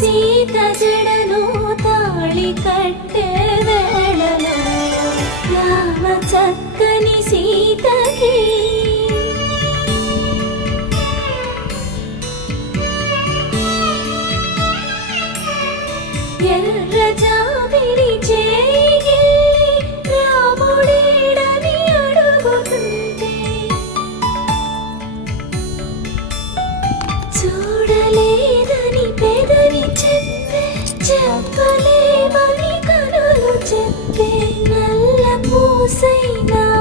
సీత జడను తాళి కట్టెదళను రామ చక్కని సీతకి. ఎర్ర 碎了。